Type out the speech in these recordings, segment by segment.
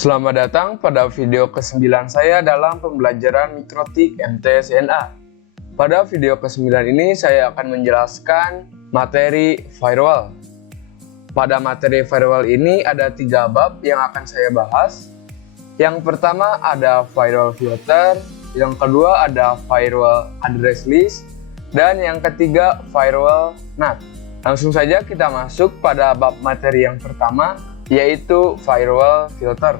Selamat datang pada video ke-9 saya dalam pembelajaran Mikrotik MTSNA. Pada video ke-9 ini saya akan menjelaskan materi firewall. Pada materi firewall ini ada 3 bab yang akan saya bahas. Yang pertama ada firewall filter, yang kedua ada firewall address list, dan yang ketiga firewall NAT. Langsung saja kita masuk pada bab materi yang pertama, yaitu firewall filter.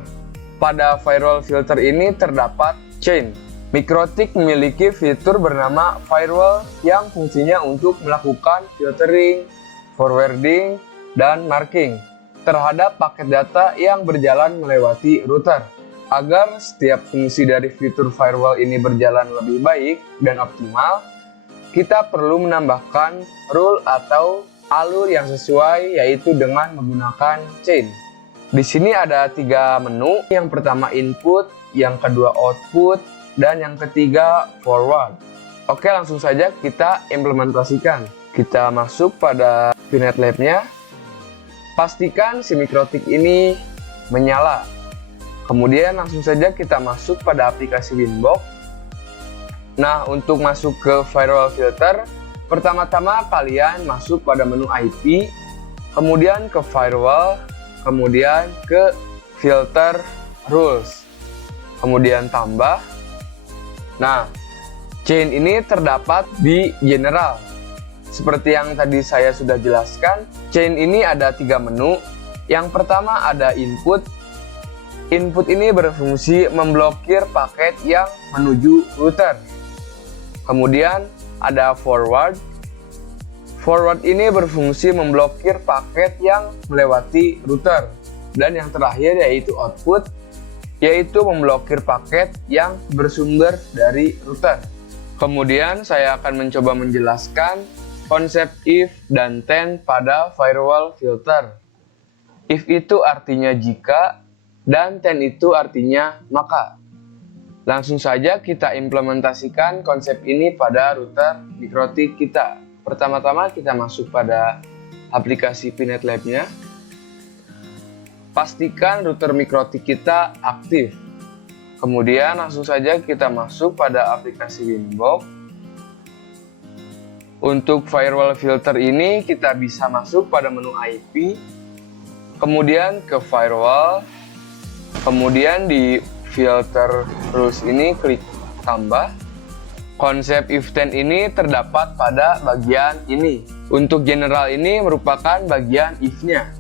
Pada firewall filter ini terdapat chain. Mikrotik memiliki fitur bernama firewall yang fungsinya untuk melakukan filtering, forwarding, dan marking terhadap paket data yang berjalan melewati router. Agar setiap fungsi dari fitur firewall ini berjalan lebih baik dan optimal, kita perlu menambahkan rule atau alur yang sesuai, yaitu dengan menggunakan chain. Di sini ada 3 menu, yang pertama input, yang kedua output, dan yang ketiga forward. Oke, langsung saja kita implementasikan. Kita masuk pada VNet Lab-nya. Pastikan si Mikrotik ini menyala. Kemudian langsung saja kita masuk pada aplikasi Winbox. Nah, untuk masuk ke firewall filter, pertama-tama kalian masuk pada menu IP, kemudian ke firewall, kemudian ke filter rules, kemudian tambah. Nah, chain ini terdapat di general. Seperti yang tadi saya sudah jelaskan, chain ini ada 3 menu. Yang pertama ada input. Input ini berfungsi memblokir paket yang menuju router. Kemudian ada forward. Forward ini berfungsi memblokir paket yang melewati router. Dan yang terakhir yaitu output, yaitu memblokir paket yang bersumber dari router. Kemudian saya akan mencoba menjelaskan konsep if dan then pada firewall filter. If itu artinya jika, dan then itu artinya maka. Langsung saja kita implementasikan konsep ini pada router Mikrotik kita. Pertama-tama kita masuk pada aplikasi VNet Lab-nya. Pastikan router Mikrotik kita aktif. Kemudian langsung saja kita masuk pada aplikasi Winbox. Untuk firewall filter ini kita bisa masuk pada menu IP, kemudian ke firewall, kemudian di filter rules ini klik tambah. Konsep if then ini terdapat pada bagian ini. Untuk general ini merupakan bagian if-nya.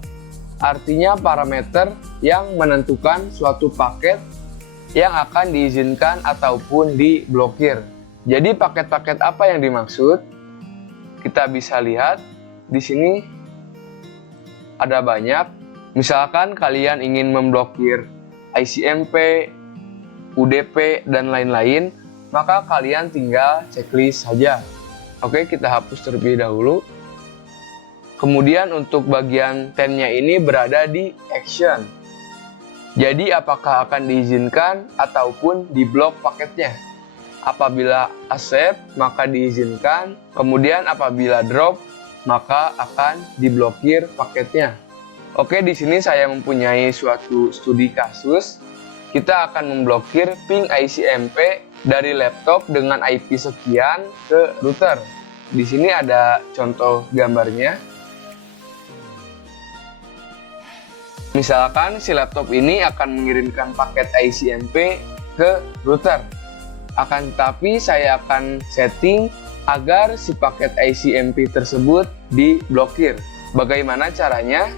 Artinya parameter yang menentukan suatu paket yang akan diizinkan ataupun diblokir. Jadi paket-paket apa yang dimaksud? Kita bisa lihat di sini ada banyak. Misalkan kalian ingin memblokir ICMP, UDP, dan lain-lain, maka kalian tinggal checklist saja. Oke, kita hapus terlebih dahulu. Kemudian untuk bagian 10-nya ini berada di action. Jadi apakah akan diizinkan ataupun diblok paketnya. Apabila accept, maka diizinkan. Kemudian apabila drop, maka akan diblokir paketnya. Oke, di sini saya mempunyai suatu studi kasus. Kita akan memblokir ping ICMP dari laptop dengan IP sekian ke router. Di sini ada contoh gambarnya. Misalkan si laptop ini akan mengirimkan paket ICMP ke router. Akan tetapi saya akan setting agar si paket ICMP tersebut diblokir. Bagaimana caranya?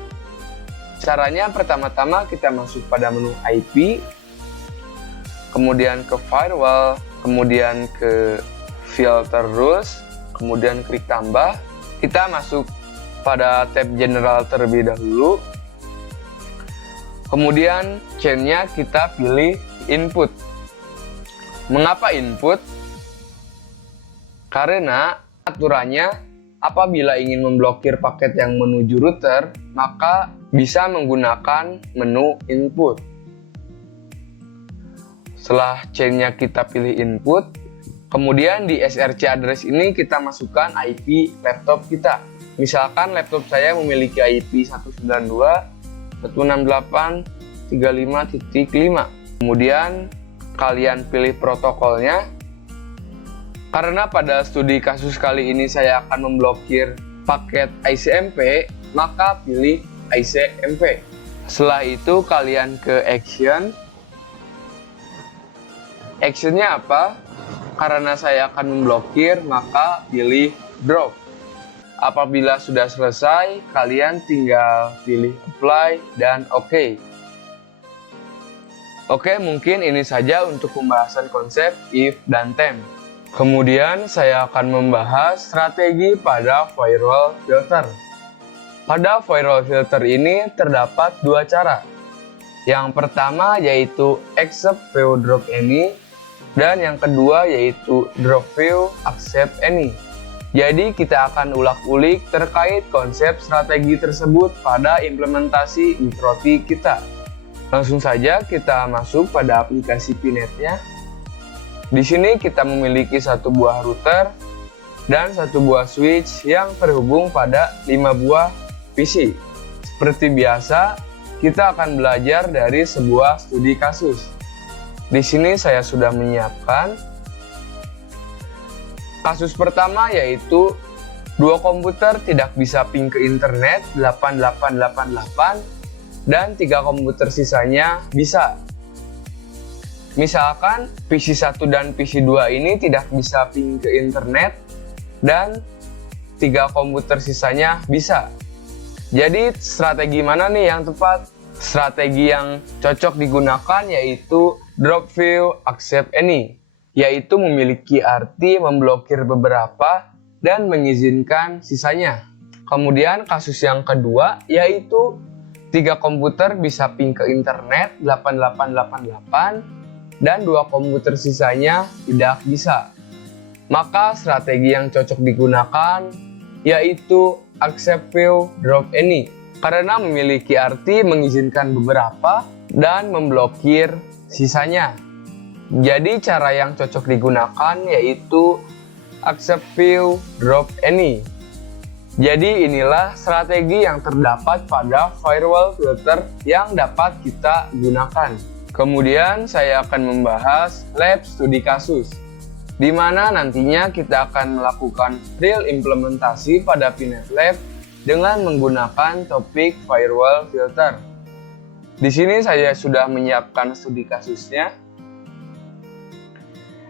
Caranya pertama-tama kita masuk pada menu IP, kemudian ke firewall, kemudian ke filter rules, kemudian klik tambah. Kita masuk pada tab general terlebih dahulu. Kemudian chain-nya kita pilih input. Mengapa input? Karena aturannya apabila ingin memblokir paket yang menuju router, maka bisa menggunakan menu input. Setelah chain-nya kita pilih input, kemudian di SRC address ini kita masukkan IP laptop kita. Misalkan laptop saya memiliki IP 192.168.1.1 192.168.165.5. Kemudian kalian pilih protokolnya. Karena pada studi kasus kali ini saya akan memblokir paket ICMP, maka pilih ICMP. Setelah itu kalian ke action. Actionnya apa? Karena saya akan memblokir, maka pilih drop. Apabila sudah selesai, kalian tinggal pilih apply dan OK. Oke, mungkin ini saja untuk pembahasan konsep if dan then. Kemudian saya akan membahas strategi pada firewall filter. Pada firewall filter ini terdapat dua cara. Yang pertama yaitu accept view drop any, dan yang kedua yaitu drop view accept any. Jadi kita akan ulik-ulik terkait konsep strategi tersebut pada implementasi MikroTik kita. Langsung saja kita masuk pada aplikasi Pinetnya. Di sini kita memiliki satu buah router dan satu buah switch yang terhubung pada 5 buah PC. Seperti biasa, kita akan belajar dari sebuah studi kasus. Di sini saya sudah menyiapkan kasus pertama, yaitu dua komputer tidak bisa ping ke internet 8888 dan 3 komputer sisanya bisa. Misalkan PC1 dan PC2 ini tidak bisa ping ke internet dan 3 komputer sisanya bisa. Jadi strategi mana nih yang tepat? Strategi yang cocok digunakan yaitu drop view accept any, yaitu memiliki arti memblokir beberapa dan mengizinkan sisanya. Kemudian kasus yang kedua yaitu 3 komputer bisa ping ke internet 8888 dan 2 komputer sisanya tidak bisa. Maka strategi yang cocok digunakan yaitu accept view drop any, karena memiliki arti mengizinkan beberapa dan memblokir sisanya. Jadi cara yang cocok digunakan yaitu accept view drop any. Jadi inilah strategi yang terdapat pada firewall filter yang dapat kita gunakan. Kemudian saya akan membahas lab studi kasus, di mana nantinya kita akan melakukan real implementasi pada Pinet Lab dengan menggunakan topik firewall filter. Di sini saya sudah menyiapkan studi kasusnya.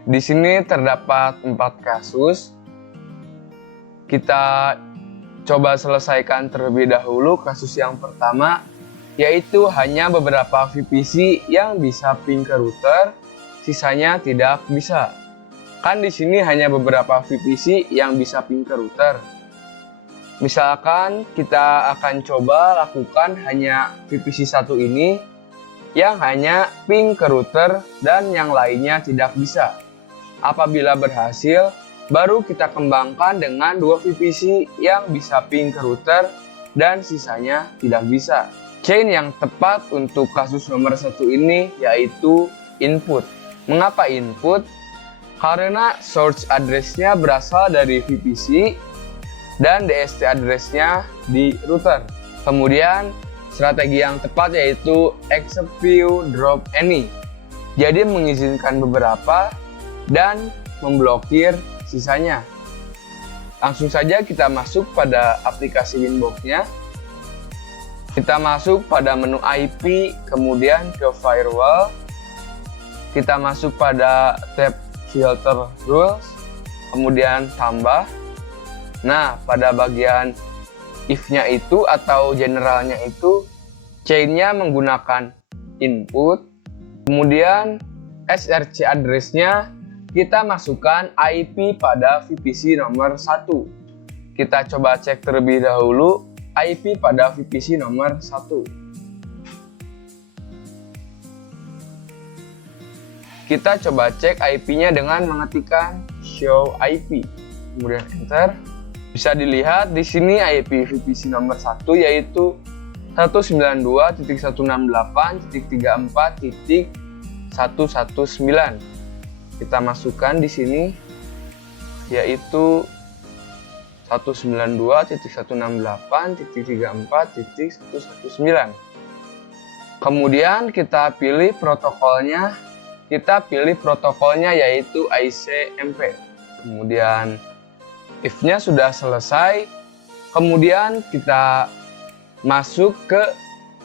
Di sini terdapat 4 kasus. Kita coba selesaikan terlebih dahulu kasus yang pertama, yaitu hanya beberapa VPC yang bisa ping ke router, sisanya tidak bisa. Kan di sini hanya beberapa VPC yang bisa ping ke router. Misalkan kita akan coba lakukan hanya VPC 1 ini yang hanya ping ke router dan yang lainnya tidak bisa. Apabila berhasil, baru kita kembangkan dengan 2 VPC yang bisa ping ke router dan sisanya tidak bisa. Chain yang tepat untuk kasus nomor 1 ini yaitu input. Mengapa input? Karena source address-nya berasal dari VPC dan DST address-nya di router. Kemudian strategi yang tepat yaitu accept view drop any. Jadi mengizinkan beberapa dan memblokir sisanya. Langsung saja kita masuk pada aplikasi Winbox-nya. Kita masuk pada menu IP, kemudian ke firewall. Kita masuk pada tab filter rules, kemudian tambah. Nah, pada bagian if-nya itu atau generalnya itu, chain-nya menggunakan input, kemudian SRC address-nya kita masukkan IP pada VPC nomor 1. Kita coba cek terlebih dahulu IP pada VPC nomor 1. Kita coba cek IP-nya dengan mengetikkan show IP, kemudian enter. Bisa dilihat di sini IP VPC nomor 1 yaitu 192.168.34.119. Kita masukkan di sini yaitu 192.168.34.119. Kemudian kita pilih protokolnya. Kita pilih protokolnya yaitu ICMP. Kemudian if-nya sudah selesai. Kemudian kita masuk ke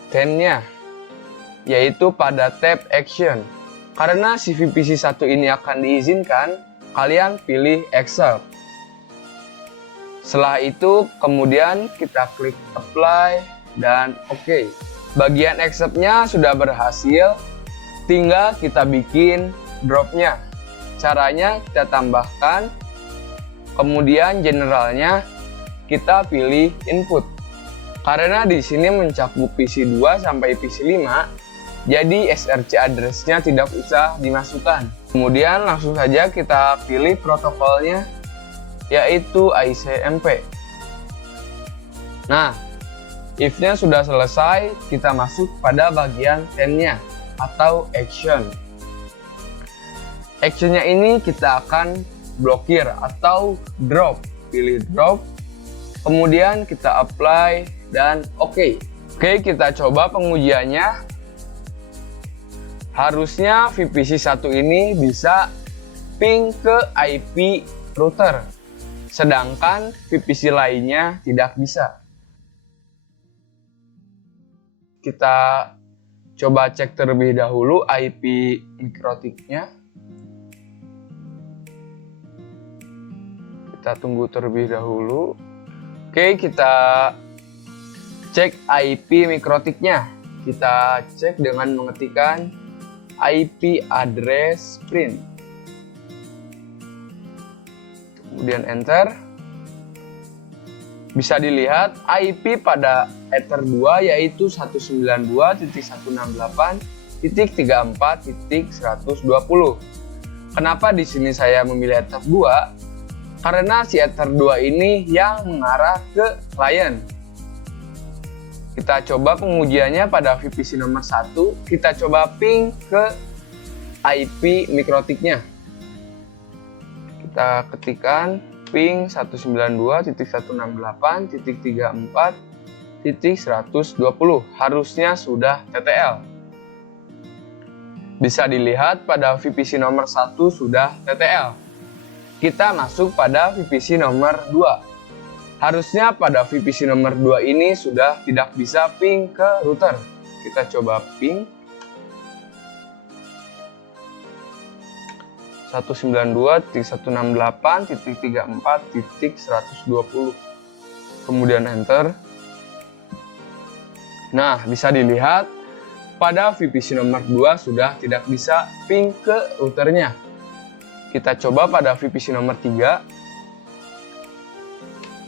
10-nya, yaitu pada tab Action. Karena si VPC1 ini akan diizinkan, kalian pilih Accept. Setelah itu, kemudian kita klik Apply dan OK. Bagian Accept-nya sudah berhasil, tinggal kita bikin drop-nya. Caranya kita tambahkan, kemudian generalnya kita pilih Input. Karena di sini mencakup PC2 sampai PC5, jadi SRC address-nya tidak usah dimasukkan. Kemudian langsung saja kita pilih protokolnya, yaitu ICMP. Nah, if-nya sudah selesai, kita masuk pada bagian 10-nya atau Action. Action-nya ini kita akan blokir atau drop. Pilih drop, kemudian kita apply dan OK. Oke, kita coba pengujiannya. Harusnya VPC1 ini bisa ping ke IP router, sedangkan VPC lainnya tidak bisa. Kita coba cek terlebih dahulu IP MikroTik-nya. Kita tunggu terlebih dahulu. Oke, kita cek IP MikroTik-nya. Kita cek dengan mengetikkan IP address print. Kemudian enter. Bisa dilihat IP pada Ether 2 yaitu 192.168.34.120. Kenapa di sini saya memilih Ether 2? Karena si Ether 2 ini yang mengarah ke klien. Kita coba pengujiannya pada VPC nomor 1. Kita coba ping ke IP MikroTik-nya. Kita ketikkan ping 192.168.34.120. Harusnya sudah TTL. Bisa dilihat pada VPC nomor 1 sudah TTL. Kita masuk pada VPC nomor 2. Harusnya pada VPC nomor 2 ini sudah tidak bisa ping ke router. Kita coba ping 192.168.34.120. Kemudian enter. Nah, bisa dilihat pada VPC nomor 2 sudah tidak bisa ping ke routernya. Kita coba pada VPC nomor 3.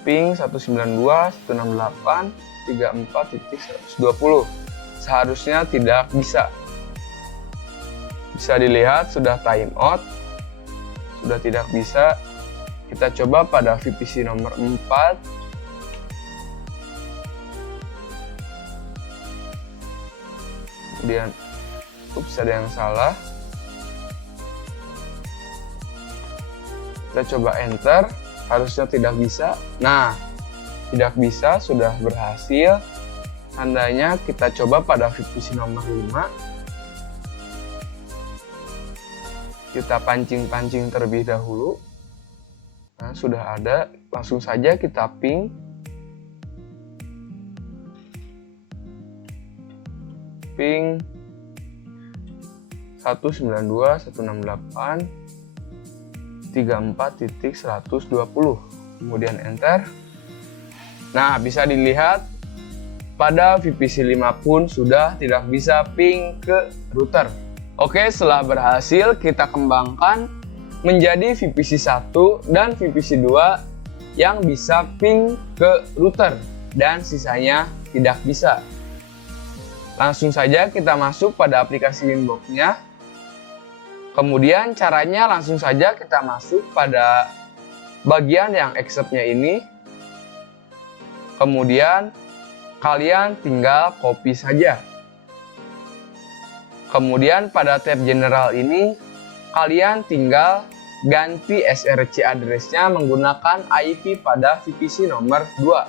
Ping 192.168.34.120. Seharusnya tidak bisa. Bisa dilihat sudah time out, sudah tidak bisa. Kita coba pada VPC nomor 4. Kemudian ada yang salah. Kita coba enter. Harusnya tidak bisa. Nah, tidak bisa, sudah berhasil. Tandanya kita coba pada VPC nomor 5. Kita pancing-pancing terlebih dahulu. Nah, sudah ada. Langsung saja kita ping. Ping 192.168.34.120. Kemudian enter. Nah, bisa dilihat pada VPC 5 pun sudah tidak bisa ping ke router. Oke, setelah berhasil kita kembangkan menjadi VPC 1 dan VPC 2 yang bisa ping ke router dan sisanya tidak bisa. Langsung saja kita masuk pada aplikasi Winbox-nya. Kemudian caranya langsung saja kita masuk pada bagian yang accept-nya ini. Kemudian kalian tinggal copy saja. Kemudian pada tab general ini kalian tinggal ganti SRC address-nya menggunakan IP pada VPC nomor 2.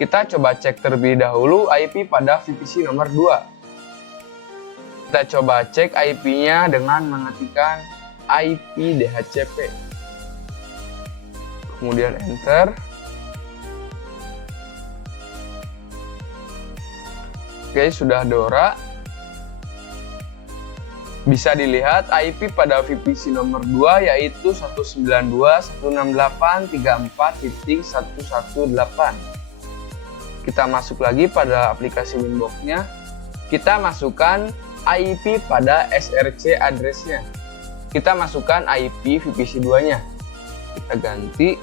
Kita coba cek terlebih dahulu IP pada VPC nomor 2. Kita coba cek IP-nya dengan mengetikkan IP DHCP. Kemudian enter. Oke, sudah Dora. Bisa dilihat IP pada VPC nomor 2 yaitu 192.168.34.118. Kita masuk lagi pada aplikasi Winbox-nya. Kita masukkan IP pada SRC address-nya. Kita masukkan IP VPC 2-nya. Kita ganti.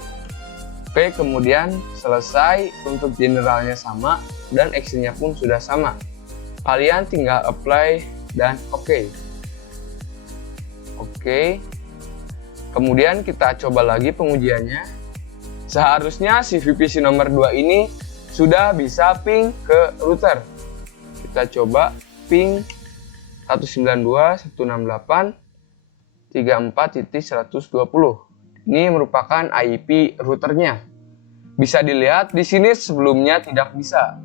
Oke, kemudian selesai. Untuk generalnya sama dan actionnya pun sudah sama. Kalian tinggal apply dan oke. Oke. Kemudian kita coba lagi pengujiannya. Seharusnya si VPC nomor 2 ini sudah bisa ping ke router. Kita coba ping 192.168.34.120. Ini merupakan IP routernya. Bisa dilihat di sini sebelumnya tidak bisa.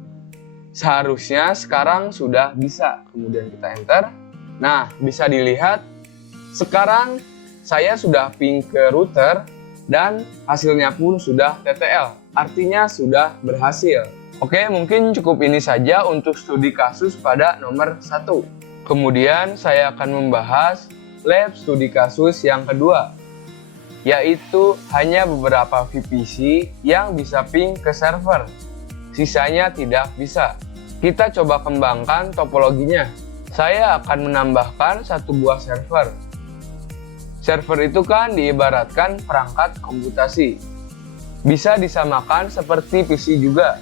Seharusnya sekarang sudah bisa. Kemudian kita enter. Nah, bisa dilihat sekarang saya sudah ping ke router dan hasilnya pun sudah TTL. Artinya sudah berhasil. Oke, mungkin cukup ini saja untuk studi kasus pada nomor 1. Kemudian saya akan membahas lab studi kasus yang kedua, yaitu hanya beberapa VPC yang bisa ping ke server. Sisanya tidak bisa. Kita coba kembangkan topologinya. Saya akan menambahkan satu buah server. Server itu kan diibaratkan perangkat komputasi. Bisa disamakan seperti PC juga.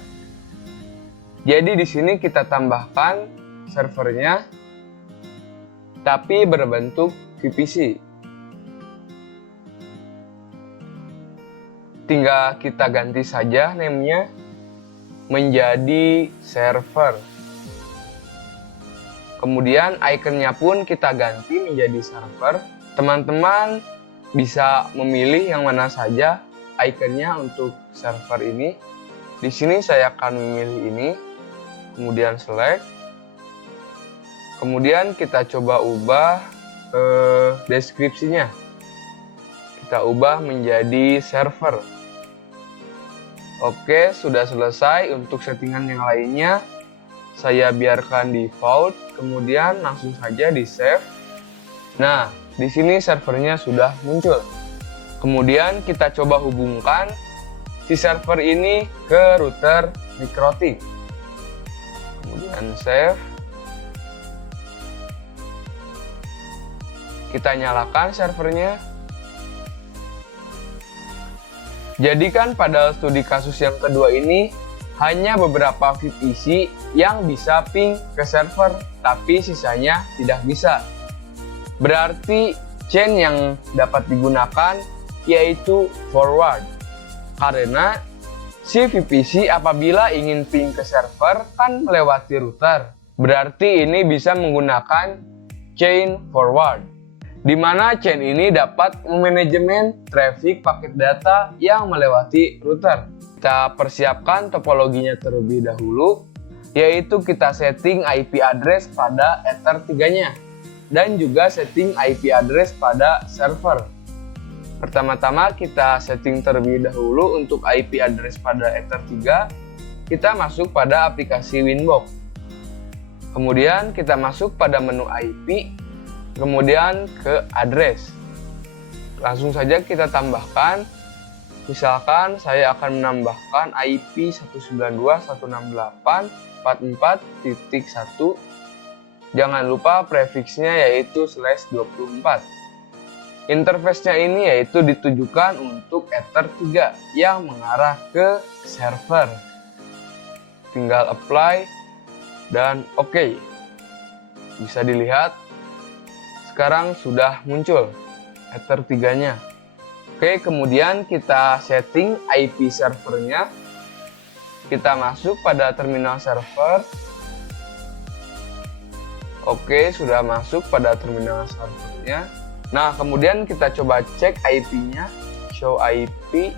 Jadi di sini kita tambahkan servernya, tapi berbentuk VPC. Tinggal kita ganti saja name-nya menjadi server. Kemudian ikonnya pun kita ganti menjadi server. Teman-teman bisa memilih yang mana saja ikonnya untuk server ini. Di sini saya akan memilih ini, kemudian select. Kemudian kita coba ubah deskripsinya. Kita ubah menjadi server. Oke, sudah selesai. Untuk settingan yang lainnya saya biarkan default, kemudian langsung saja di save. Nah, di sini servernya sudah muncul. Kemudian kita coba hubungkan si server ini ke router MikroTik. Kemudian save. Kita nyalakan servernya. Jadi kan pada studi kasus yang kedua ini hanya beberapa VPC yang bisa ping ke server, tapi sisanya tidak bisa. Berarti chain yang dapat digunakan yaitu forward. Karena si VPC apabila ingin ping ke server kan melewati router. Berarti ini bisa menggunakan chain forward. Di mana chain ini dapat memanajemen traffic paket data yang melewati router. Kita persiapkan topologinya terlebih dahulu, yaitu kita setting IP address pada Ether 3-nya. Dan juga setting IP address pada server. Pertama-tama kita setting terlebih dahulu untuk IP address pada Ether 3. Kita masuk pada aplikasi Winbox. Kemudian kita masuk pada menu IP, kemudian ke address. Langsung saja kita tambahkan. Misalkan saya akan menambahkan IP 192.168.44.1. Jangan lupa prefixnya yaitu /24. Interface-nya ini yaitu ditujukan untuk Ether 3 yang mengarah ke server. Tinggal apply dan oke. Bisa dilihat sekarang sudah muncul Ether 3-nya. Oke, kemudian kita setting IP servernya. Kita masuk pada terminal server. Oke, sudah masuk pada terminal servernya. Nah, kemudian kita coba cek IP-nya. Show IP.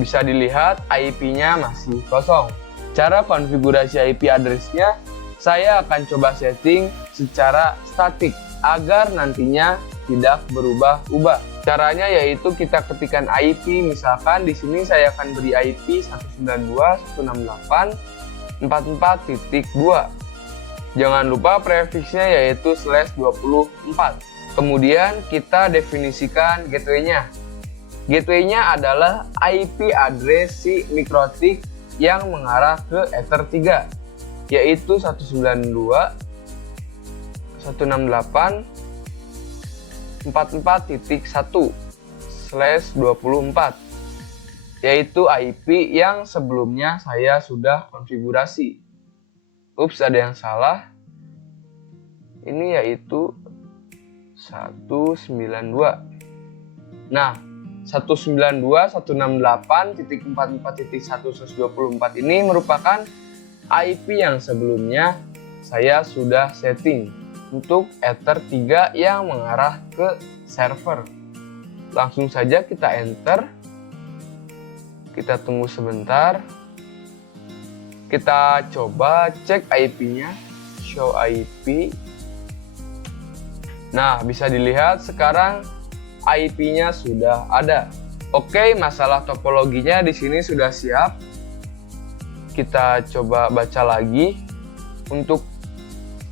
Bisa dilihat IP-nya masih kosong. Cara konfigurasi IP address-nya, saya akan coba setting secara statik agar nantinya tidak berubah-ubah. Caranya yaitu kita ketikkan IP, misalkan di sini saya akan beri IP 192.168.44.2. Jangan lupa prefiksnya yaitu /24. Kemudian kita definisikan gateway-nya. Gateway-nya adalah IP address si MikroTik yang mengarah ke Ether 3, yaitu 192.168.44.1/24, yaitu IP yang sebelumnya saya sudah konfigurasi. Ups, ada yang salah. Ini yaitu 192. Nah, 192.168.44.1/24 ini merupakan IP yang sebelumnya saya sudah setting untuk Ether 3 yang mengarah ke server. Langsung saja kita enter. Kita tunggu sebentar. Kita coba cek IP-nya, show IP. Nah, bisa dilihat sekarang IP-nya sudah ada. Oke, masalah topologinya di sini sudah siap. Kita coba baca lagi. Untuk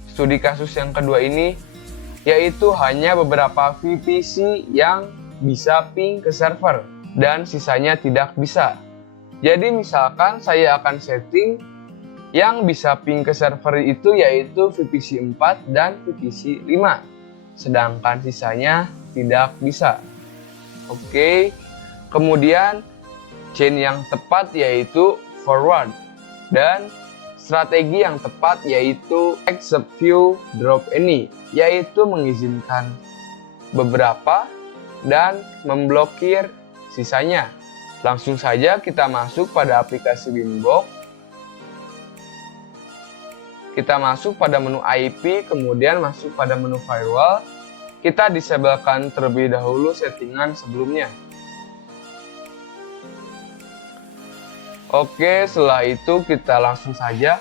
studi kasus yang kedua ini, yaitu hanya beberapa VPC yang bisa ping ke server dan sisanya tidak bisa. Jadi misalkan saya akan setting yang bisa ping ke server itu yaitu VPC 4 dan VPC 5, sedangkan sisanya tidak bisa. Oke, kemudian chain yang tepat yaitu forward, dan strategi yang tepat yaitu accept few drop any, yaitu mengizinkan beberapa dan memblokir sisanya. Langsung saja kita masuk pada aplikasi Winbox. Kita masuk pada menu IP, kemudian masuk pada menu firewall. Kita disablekan terlebih dahulu settingan sebelumnya. Oke, setelah itu kita langsung saja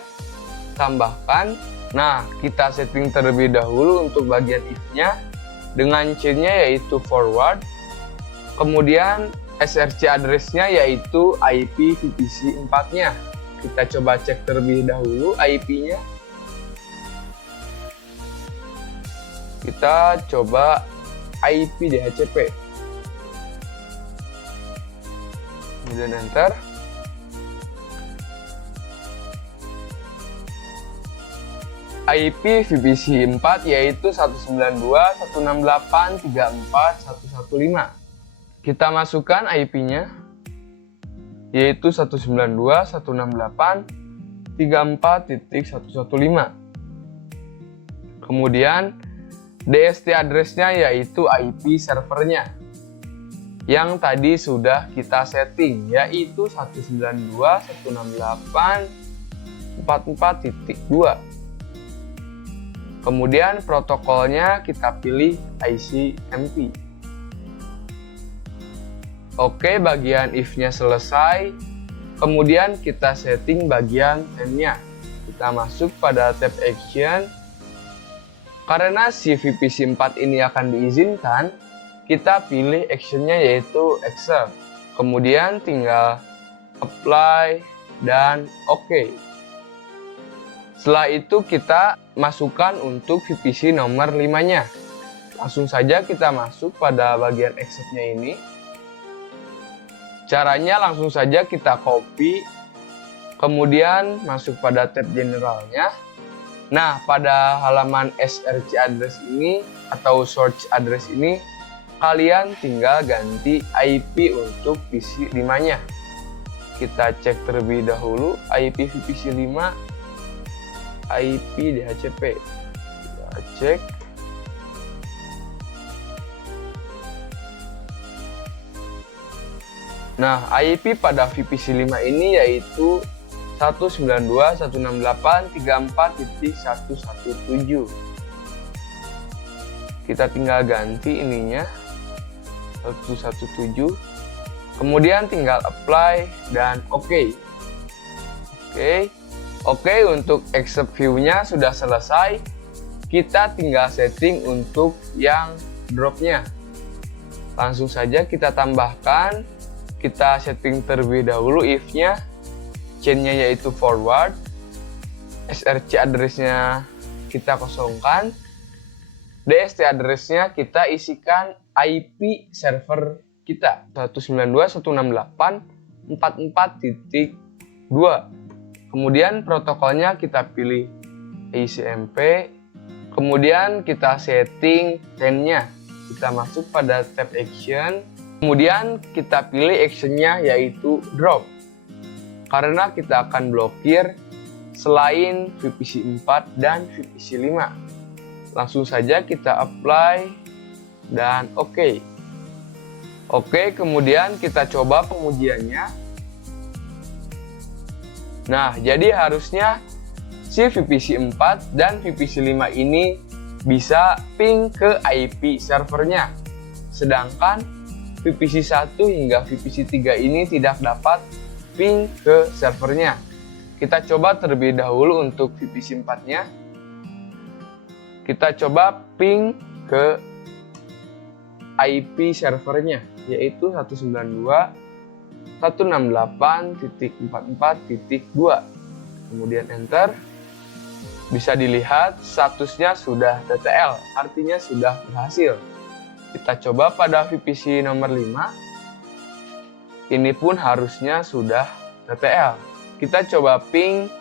tambahkan. Nah, kita setting terlebih dahulu untuk bagian if-nya dengan chain-nya yaitu forward. Kemudian SRC address-nya yaitu IP VPC 4-nya. Kita coba cek terlebih dahulu IP-nya. Kita coba IP DHCP. Kemudian enter. IP VPC 4 yaitu 192.168.34.115. Kita masukkan IP-nya yaitu 192.168.34.115. Kemudian DST address-nya yaitu IP servernya yang tadi sudah kita setting yaitu 192.168.44.2. Kemudian protokolnya kita pilih ICMP. Oke, bagian if-nya selesai. Kemudian kita setting bagian end-nya. Kita masuk pada tab action. Karena si VPC 4 ini akan diizinkan, kita pilih action-nya yaitu accept. Kemudian tinggal apply dan OK. Setelah itu kita masukkan untuk VPC nomor 5-nya. Langsung saja kita masuk pada bagian accept-nya ini. Caranya langsung saja kita copy, kemudian masuk pada tab generalnya. Nah, pada halaman SRC address ini atau search address ini, kalian tinggal ganti IP untuk PC 5-nya. Kita cek terlebih dahulu IP VPC 5, IP DHCP. Kita cek. Nah, IP pada VPC 5 ini yaitu 192.168.34.117. Kita tinggal ganti ininya 117. Kemudian tinggal apply dan OK. Oke, untuk accept view-nya sudah selesai. kita tinggal setting untuk yang dropnya. Langsung saja kita tambahkan, kita setting terlebih dahulu if-nya, chain-nya yaitu forward, SRC address-nya kita kosongkan, DST address-nya kita isikan IP server kita 192.168.44.2. Kemudian protokolnya kita pilih ICMP, kemudian kita setting chain-nya. Kita masuk pada tab action, kemudian kita pilih action-nya yaitu drop. Karena kita akan blokir selain VPC 4 dan VPC 5. Langsung saja kita apply dan oke. Oke, kemudian kita coba pengujiannya. Nah, jadi harusnya si VPC 4 dan VPC 5 ini bisa ping ke IP servernya. Sedangkan VPC 1 hingga VPC 3 ini tidak dapat ping ke servernya. Kita coba terlebih dahulu untuk VPC 4-nya. Kita coba ping ke IP servernya, yaitu 192.168.44.2. Kemudian enter. Bisa dilihat statusnya sudah TTL, artinya sudah berhasil. Kita coba pada VPC nomor 5. Ini pun harusnya sudah TTL. Kita coba ping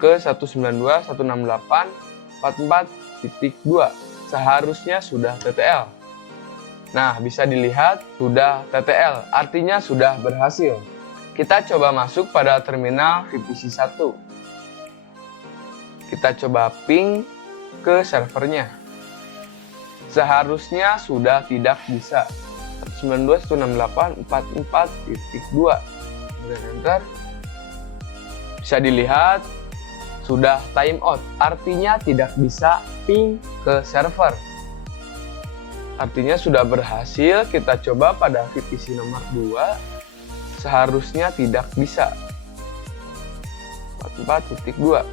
ke 192.168.44.2. Seharusnya sudah TTL. Nah, bisa dilihat sudah TTL, artinya sudah berhasil. Kita coba masuk pada terminal VPC 1. Kita coba ping ke servernya. Seharusnya sudah tidak bisa. 192.168.44.2. Kemudian enter. Bisa dilihat sudah timeout, artinya tidak bisa ping ke server. Artinya sudah berhasil. Kita coba pada VPC nomor 2. Seharusnya tidak bisa. 44.2.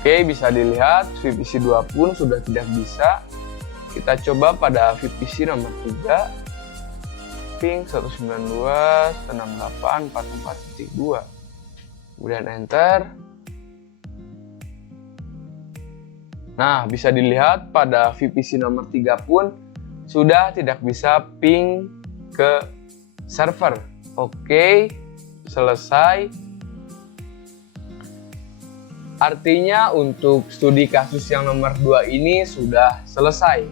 Oke, bisa dilihat VPC 2 pun sudah tidak bisa. Kita coba pada VPC nomor 3. Ping 192.168.44.2. Kemudian enter. Nah, bisa dilihat pada VPC nomor 3 pun sudah tidak bisa ping ke server. Oke, selesai. Artinya untuk studi kasus yang nomor 2 ini sudah selesai.